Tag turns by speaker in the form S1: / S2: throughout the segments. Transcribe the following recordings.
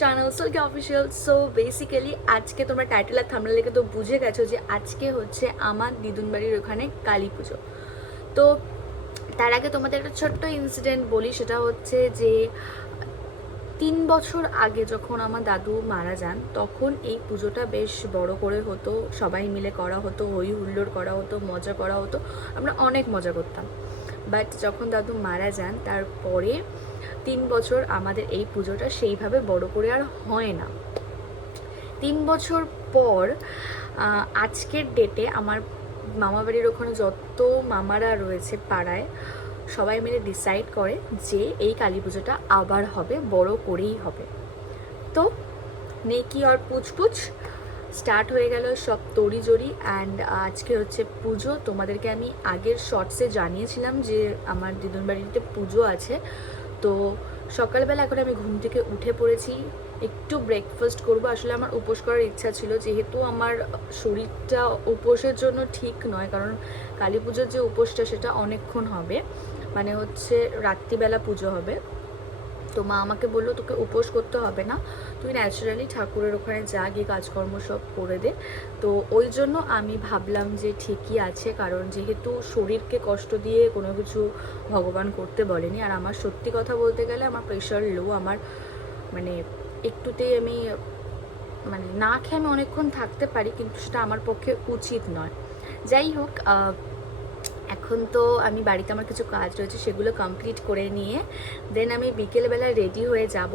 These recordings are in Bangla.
S1: চ্যানেল সলকে অফিসিয়াল সো বেসিক্যালি আজকে তোমরা টাইটেল আর থামলা লিখে তো বুঝে গেছো যে আজকে হচ্ছে আমার দিদুন বাড়ির ওখানে কালী পুজো। তো তার আগে তোমাদের একটা ছোট্ট ইনসিডেন্ট বলি, সেটা হচ্ছে যে তিন বছর আগে যখন আমার দাদু মারা যান, তখন এই পুজোটা বেশ বড় করে হতো, সবাই মিলে করা হতো, হই হুল্লোড় করা হতো, মজা করা হতো, আমরা অনেক মজা করতাম। বাট যখন দাদু মারা যান, তারপরে তিন বছর আমাদের এই পুজোটা সেইভাবে বড় করে আর হয় না। তিন বছর পর আজকের ডেটে আমার মামা বাড়ির ওখানে যত মামারা রয়েছে পাড়ায়, সবাই মিলে ডিসাইড করে যে এই কালী পুজোটা আবার হবে, বড় করেই হবে। তো নেকি আর পুচপুচ স্টার্ট হয়ে গেল সব তড়িজড়ি অ্যান্ড আজকে হচ্ছে পুজো। তোমাদেরকে আমি আগের শর্টসে জানিয়েছিলাম যে আমার দিদুন বাড়িতে পুজো আছে। তো সকালবেলা এখন আমি ঘুম থেকে উঠে পড়েছি। একটু ব্রেকফাস্ট করব। আসলে আমার উপোস করার ইচ্ছা ছিল। যেহেতু আমার শরীরটা উপোসের জন্য ঠিক নয়, কারণ কালী পুজোর যে উপোসটা সেটা অনেকক্ষণ হবে। মানে হচ্ছে রাত্রিবেলা পুজো হবে। তো মা আমাকে বলল, তোকে উপোস করতে হবে না। তুই ন্যাচারালি ঠাকুরের ওখানে যা গিয়ে কাজকর্ম সব করে দে। তো ওই জন্য আমি ভাবলাম যে ঠিকই আছে, কারণ যেহেতু শরীরকে কষ্ট দিয়ে কোনো কিছু ভগবান করতে বলেনি। আর আমার সত্যি কথা বলতে গেলে আমার প্রেশার লো আমার মানে একটুতেই আমি মানে না খেয়ে আমি অনেকক্ষণ থাকতে পারি, কিন্তু সেটা আমার পক্ষে উচিত নয়। যাই হোক এখন তো আমি বাড়িতে আমার কিছু কাজ রয়েছে, সেগুলো কমপ্লিট করে নিয়ে দেন আমি বিকেলবেলা রেডি হয়ে যাব।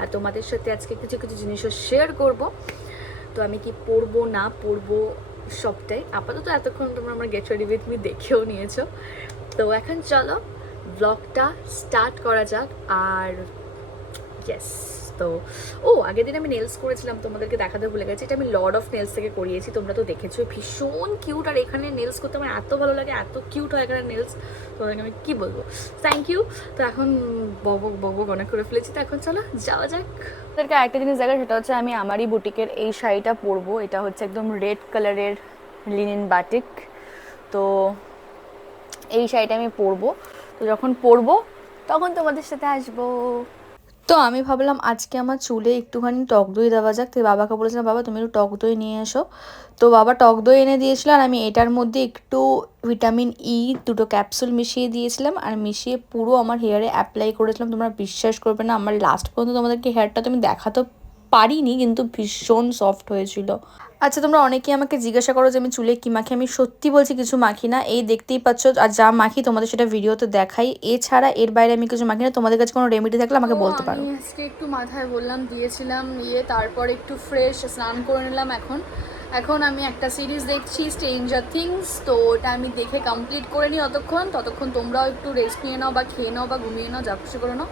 S1: আর তোমাদের সাথে আজকে কিছু কিছু জিনিসও শেয়ার করব। তো আমি কি পরবো না পরবো সবটাই। আপাতত এতক্ষণ তোমরা আমার গেট রেডি উইথ মি দেখেও নিয়েছো। তো এখন চলো ব্লগটা স্টার্ট করা যাক। আর ইয়েস তো, ও, আগের দিন আমি নেলস করেছিলাম, তোমাদেরকে দেখাতে ভুলে গেছি, এটা আমি লর্ড অফ নেলস থেকে করিয়েছি, তোমরা তো দেখেছ ভীষণ কিউট আর এখানে নেলস করতে আমার এত ভালো লাগে, এত কিউট হয় এখানে নেলস তোমাদেরকে আমি কী বলব? থ্যাংক ইউ তো এখন বব বব অনেক করে ফেলেছি, তো এখন চলো, যাওয়া যাক। তাদেরকে আরেকটা জিনিস দেখা সেটা হচ্ছে আমি আমারই বুটিকের এই শাড়িটা পরবো, এটা হচ্ছে একদম রেড কালারের লিনিন বাটিক তো এই শাড়িটা আমি পরবো, তো যখন পরবো, তখন তোমাদের সাথে আসব। তো আমি ভাবলাম আজকে আমার চুলে একটুখানি টক দই দেওয়া যাক। তো বাবাকে বলেছিলাম, বাবা, তুমি একটু টক দই নিয়ে এসো। তো বাবা টক দই এনে দিয়েছিল আর আমি এটার মধ্যে একটু ভিটামিন ই দুটো ক্যাপসুল মিশিয়ে দিয়েছিলাম। আর মিশিয়ে পুরো আমার হেয়ারে অ্যাপ্লাই করেছিলাম। তোমরা বিশ্বাস করবে না, আমার লাস্ট পর্যন্ত তোমাদেরকে হেয়ারটা তুমি দেখাতে পারিনি, কিন্তু ভীষণ সফট হয়েছিল। আচ্ছা তোমরা অনেকেই আমাকে জিজ্ঞাসা করো যে আমি চুলে কি মাখি? আমি সত্যি বলছি কিছু মাখি না। এই দেখতেই পাচ্ছ আর যা মাখি তোমাদের সেটা ভিডিওতে দেখাই। এছাড়া এর বাইরে আমি কিছু মাখি না। তোমাদের কাছে কোনো রেমেডি থাকলে আমাকে বলতে পারো।
S2: আজকে একটু মাথায় বললাম দিয়েছিলাম ইয়ে তারপর একটু ফ্রেশ স্নান করে নিলাম এখন। এখন আমি একটা সিরিজ দেখছি স্ট্রেঞ্জার থিংস তো ওটা আমি দেখে কমপ্লিট করে নিই অতক্ষণ। ততক্ষণ তোমরাও একটু রেস্ট নিয়ে নাও বা খেয়ে নাও বা ঘুমিয়ে নাও যা খুশি করে নাও।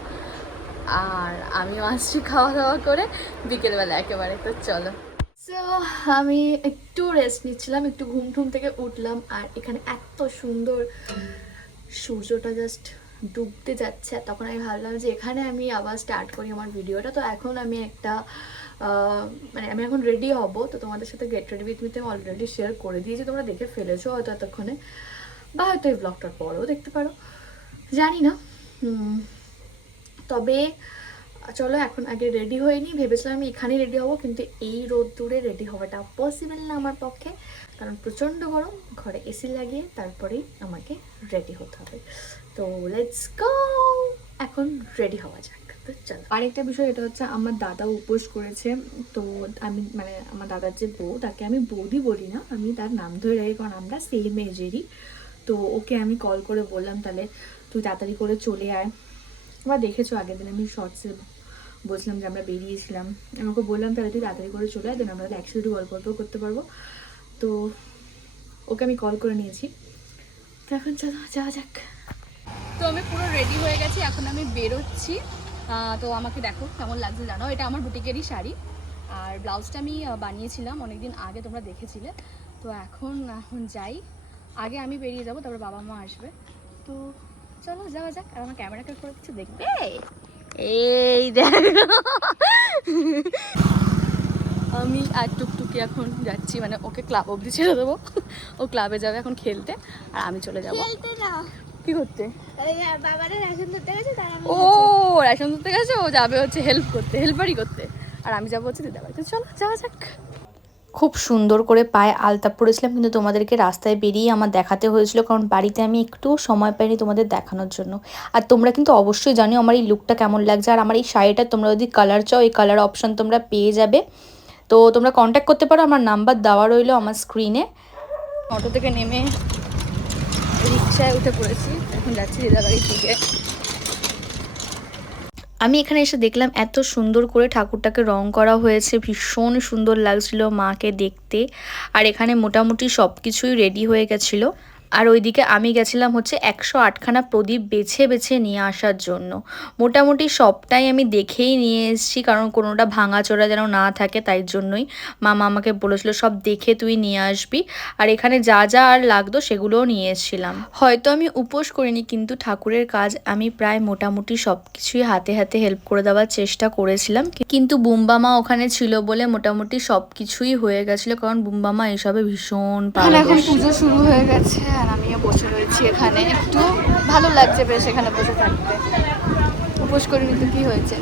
S2: আর আমি আসছি খাওয়া দাওয়া করে বিকেলবেলা একেবারে। তো চলো। সো আমি একটু রেস্ট নিচ্ছিলাম, একটু ঘুম ঠুম থেকে উঠলাম আর এখানে এত সুন্দর সূর্যটা জাস্ট ডুবতে যাচ্ছে। তখন আমি ভাবলাম যে এখানে আমি আবার স্টার্ট করি আমার ভিডিওটা তো এখন আমি একটা মানে আমি এখন রেডি হব। তো তোমাদের সাথে গেট রেডি উইথ মিতে আমি অলরেডি শেয়ার করে দিয়েছি। তোমরা দেখে ফেলেছো হয়তো এতক্ষণে। বা হয়তো এই ব্লগটার পরেও দেখতে পারো। জানি না। তবে চলো এখন আগে রেডি হয়ে নিই। ভেবেছিলাম আমি এখানেই রেডি হব, কিন্তু এই রোদ্দুরে রেডি হওয়াটা পসিবল না আমার পক্ষে। কারণ প্রচণ্ড গরম, ঘরে এসি লাগিয়ে তারপরেই আমাকে রেডি হতে হবে। তো লেটস গো এখন রেডি হওয়া যাক। তো চলো। আরেকটা বিষয়, এটা হচ্ছে আমার দাদা উপোস করেছে। তো আমি মানে আমার দাদার যে বউ, তাকে আমি বৌদি বলি না, আমি তার নাম ধরে রাখি কারণ আমরা সেম এজেরই তো ওকে আমি কল করে বললাম, তাহলে তুই তাড়াতাড়ি করে চলে আয়। বা দেখেছ আগের দিন আমি শর্টসে বলছিলাম যে আমরা বেরিয়েছিলাম। আমি ওকে বললাম, তাহলে তুই তাড়াতাড়ি করে চলে আয় দেন আমরা একসাথে গল্প গল্প করতে পারব। তো ওকে আমি কল করে নিয়েছি। তো এখন চলো, যাওয়া যাক। তো আমি পুরো রেডি হয়ে গেছি, এখন আমি বেরোচ্ছি। তো আমাকে দেখো, কেমন লাগছে জানো? এটা আমার বুটিকেরই শাড়ি। আর ব্লাউজটা আমি বানিয়েছিলাম অনেকদিন আগে, তোমরা দেখেছিলে। তো এখন এখন যাই। আগে আমি বেরিয়ে যাব, তারপর বাবা মা আসবে। তো চলো যাওয়া যাক আর আমার ক্যামেরাটা করে কিছু দেখবে? এই দেখো। আমি আর টুকটুকি এখন যাচ্ছি মানে ওকে ক্লাব অবধি ছেড়ে দেবো। ও ক্লাবে যাবে এখন খেলতে আর আমি চলে যাব। কি করতে? ও রেশন ধরতে গেছে ও যাবে হচ্ছে হেল্প করতে হেল্পারই করতে। আর আমি যাব হচ্ছে দিদা বাড়িতে। চলো যাওয়া যাক।
S1: খুব সুন্দর করে পায়ে আলতা পরেছিলাম, কিন্তু তোমাদেরকে রাস্তায় বেরিয়ে আমার দেখাতে হয়েছিল, কারণ বাড়িতে আমি একটু সময় পাইনি তোমাদের দেখানোর জন্য। আর তোমরা কিন্তু অবশ্যই জানো আমার এই লুকটা কেমন লাগছে, আর আমার এই শাড়িটা তোমরা যদি কালার চাও, এই কালার অপশন তোমরা পেয়ে যাবে। তো তোমরা কন্ট্যাক্ট করতে পারো, আমার নাম্বার দেওয়া রইল আমার স্ক্রিনে
S2: অটো থেকে নেমে রিক্সায় উঠে পড়েছি, এখন যাচ্ছি দিদা বাড়ির দিকে।
S1: আমি এখানে এসে দেখলাম এত সুন্দর করে ঠাকুরটাকে রং করা হয়েছে, ভীষণ সুন্দর লাগছিল মাকে দেখতে। আর এখানে মোটামুটি সব কিছুই রেডি হয়ে গেছিল। আর ওইদিকে আমি গেছিলাম হচ্ছে একশো আটখানা প্রদীপ বেছে বেছে নিয়ে আসার জন্য। মোটামুটি সবটাই আমি দেখেই নিয়ে এসেছি কারণ কোনোটা ভাঙাচোরা যেন না থাকে তাই জন্যই মামা আমাকে বলেছিল সব দেখে তুই নিয়ে আসবি। আর এখানে যা যা আর লাগতো সেগুলোও নিয়ে এসেছিলাম। হয়তো আমি উপোস করিনি কিন্তু ঠাকুরের কাজ আমি প্রায় মোটামুটি সব কিছুই হাতে হাতে হেল্প করে দেওয়ার চেষ্টা করেছিলাম। কিন্তু বুম্বামা ওখানে ছিল বলে মোটামুটি সব কিছুই হয়ে গেছিল কারণ বুম্বামা এসবে ভীষণ
S2: এখানে এখন পুজো শুরু হয়ে গেছে। আর আমিও বসে রয়েছি এখানে। একটু ভালো লাগছে বেশ এখানে বসে থাকতে। উপোস করিনি তো কি হয়েছে?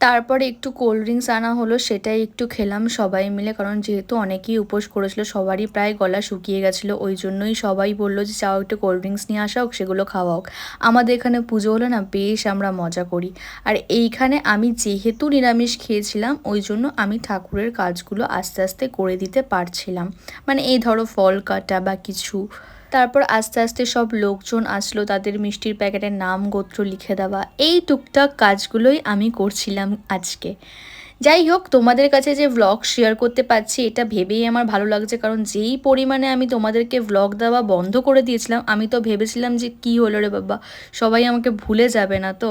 S1: তারপরে একটু কোল্ড ড্রিঙ্কস আনা হলো, সেটাই একটু খেলাম সবাই মিলে, কারণ যেহেতু অনেকেই উপোস করেছিল, সবারই প্রায় গলা শুকিয়ে গেছিল, ওই জন্যই সবাই বলল যে, চাও একটু কোল্ড ড্রিঙ্কস নিয়ে আসা হোক, সেগুলো খাওয়া হোক। আমাদের এখানে পুজো হলে না, বেশ আমরা মজা করি। আর এইখানে আমি যেহেতু নিরামিষ খেয়েছিলাম, ওই জন্য আমি ঠাকুরের কাজগুলো আস্তে আস্তে করে দিতে পারছিলাম। মানে এই ধরো ফল কাটা বা কিছু তারপর আস্তে আস্তে সব লোকজন আসলো তাদের মিষ্টির প্যাকেটের নাম, গোত্র লিখে দেওয়া। এই টুকটাক কাজগুলোই আমি করছিলাম আজকে। যাই হোক, তোমাদের কাছে যে ভ্লগ শেয়ার করতে পারছি, এটা ভেবেই আমার ভালো লাগছে, কারণ যেই পরিমাণে আমি তোমাদেরকে ভ্লগ দেওয়া বন্ধ করে দিয়েছিলাম, আমি তো ভেবেছিলাম যে কি হলো রে বাবা, সবাই আমাকে ভুলে যাবে না তো?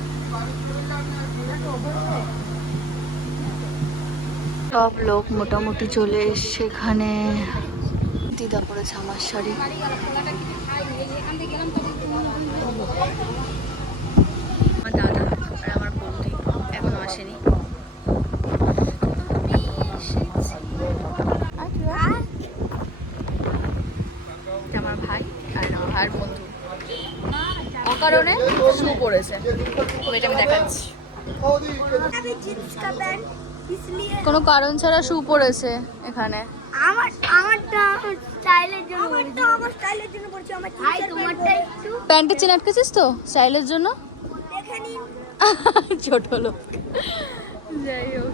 S1: সব লোক মোটামুটি চলে এসছে এখানে। দিদা পড়েছে আমার শাড়ি। আমার দাদা আর আমার বন্ধু এখনও আসেনি। আমার ভাই আর আমার বন্ধু। অকারণে শুরু করেছে দেখাচ্ছি।
S2: কোনো কারণ ছাড়া শু পড়েছে এখানে। আটকেছিস তো স্টাইলের জন্য? ছোট হলো যাই হোক।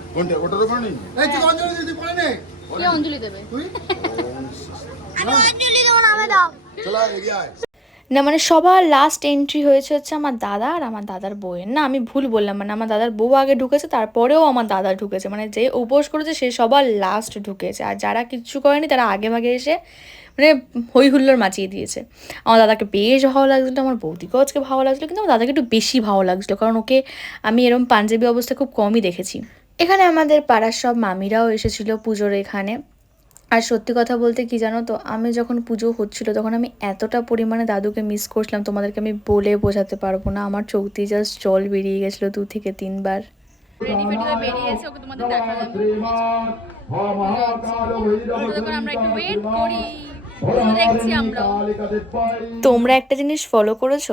S3: কোনটা? নেই এই তুই অঞ্জলি দিদি পড়ে নে।
S2: কে অঞ্জলি দেবে?
S3: তুই?
S4: আমি অঞ্জলি দেবো নামে দাও।
S3: চলা এগিয়ে আয়।
S1: না মানে সবার লাস্ট এন্ট্রি হয়েছে হচ্ছে আমার দাদা আর আমার দাদার বউয়ের। না আমি ভুল বললাম মানে আমার দাদার বউ আগে ঢুকেছে তারপরেও আমার দাদা ঢুকেছে। মানে যে উপোস করেছে সে সবার লাস্ট ঢুকেছে। আর যারা কিচ্ছু করেনি তারা আগে ভাগে এসে মানে হই হুল্লোড় মাচিয়ে দিয়েছে। আমার দাদাকে বেশ ভালো লাগছিল আমার বৌদিকেও আজকে ভালো লাগছিল কিন্তু আমার দাদাকে একটু বেশি ভালো লাগছিল। কারণ ওকে আমি এরকম পাঞ্জাবি অবস্থা খুব কমই দেখেছি। এখানে আমাদের পাড়ার সব মামিরাও এসেছিল পুজোর এখানে। আর সত্যি কথা বলতে কি জানো তো আমি যখন পুজো হচ্ছিল তখন আমি এতটা পরিমাণে দাদুকে মিস করছিলাম তোমাদেরকে আমি বলে বোঝাতে পারব না। আমার চোখ দিয়ে জাস্ট জল বেরিয়ে গেছিল দু থেকে তিনবার।
S2: রেডি ফেডি হয়ে বেরিয়েছে ওকে তোমাদের দেখালাম। আমরা একটু ওয়েট করি দেখছি আমরা।
S1: তোমরা একটা জিনিস ফলো করেছ?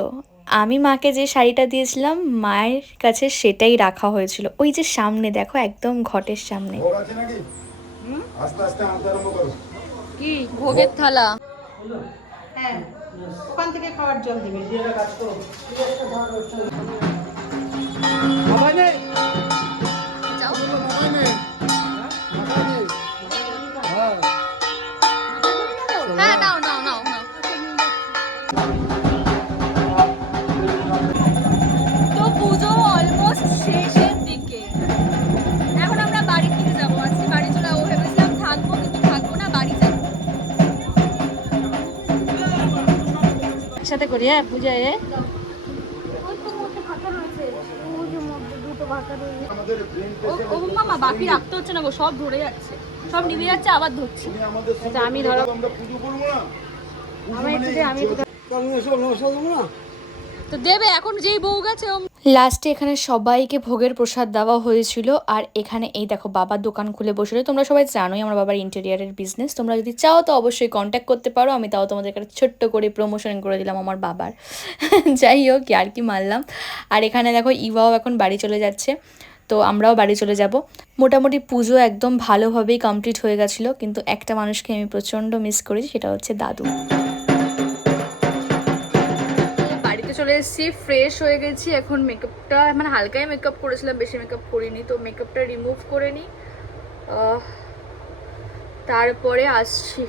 S1: আমি মাকে যে শাড়িটা দিয়েছিলাম মায়ের কাছে সেটাই রাখা হয়েছিল। ওই যে সামনে দেখো একদম ঘটের সামনে।
S3: ভোগ আছে নাকি? আস্তে আস্তে আনতে আরম্ভ করো।
S2: কি? ভোগের থালা?
S5: হ্যাঁ ওখান থেকে খাওয়ার জল দিবি। একসাথে করি হ্যাঁ পূজা এ
S3: আমাদের ব্রেন
S2: ও- ও মামা বাকি রাখতে হচ্ছে না গো সব ধরে যাচ্ছে। সব নিভে যাচ্ছে আবার ধরছে।
S5: আচ্ছা, আমি ধরো।
S3: আমরা পুজো করব না।
S5: আমি আমি
S2: তো দেবে এখন যেই বউ গেছে ও
S1: লাস্টে এখানে সবাইকে ভোগের প্রসাদ দেওয়া হয়েছিল। আর এখানে এই দেখো, বাবার দোকান খুলে বসেছিল তোমরা সবাই জানোই আমার বাবার ইন্টেরিয়ারের বিজনেস তোমরা যদি চাও তো অবশ্যই কন্ট্যাক্ট করতে পারো। আমি তাও তোমাদের একটা ছোট্ট করে প্রমোশন করে দিলাম আমার বাবার। যাই হোক আর কি মারলাম আর এখানে দেখো ইভাও এখন বাড়ি চলে যাচ্ছে। তো আমরাও বাড়ি চলে যাব। মোটামুটি পুজো একদম ভালোভাবেই কমপ্লিট হয়ে গেছিল। কিন্তু একটা মানুষকে আমি প্রচণ্ড মিস করেছি, সেটা হচ্ছে দাদু।
S6: চলে এসেছি ফ্রেশ হয়ে গেছি। এখন মেকআপটা মানে হালকাই মেকআপ করেছিলাম, বেশি মেকআপ করিনি, তো মেকআপটা রিমুভ করে নিই তারপরে আসছি।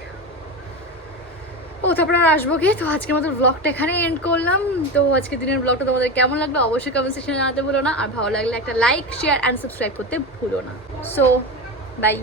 S6: ও, তারপরে আর আসব কি? তো আজকের মতো ব্লগটা এখানে এন্ড করলাম। তো আজকে দিনের ব্লগটা তোমাদের কেমন লাগল অবশ্যই কমেন্ট সেকশনে জানাতে ভুলো না। আর ভালো লাগলে একটা লাইক শেয়ার অ্যান্ড সাবস্ক্রাইব করতে ভুলো না। So by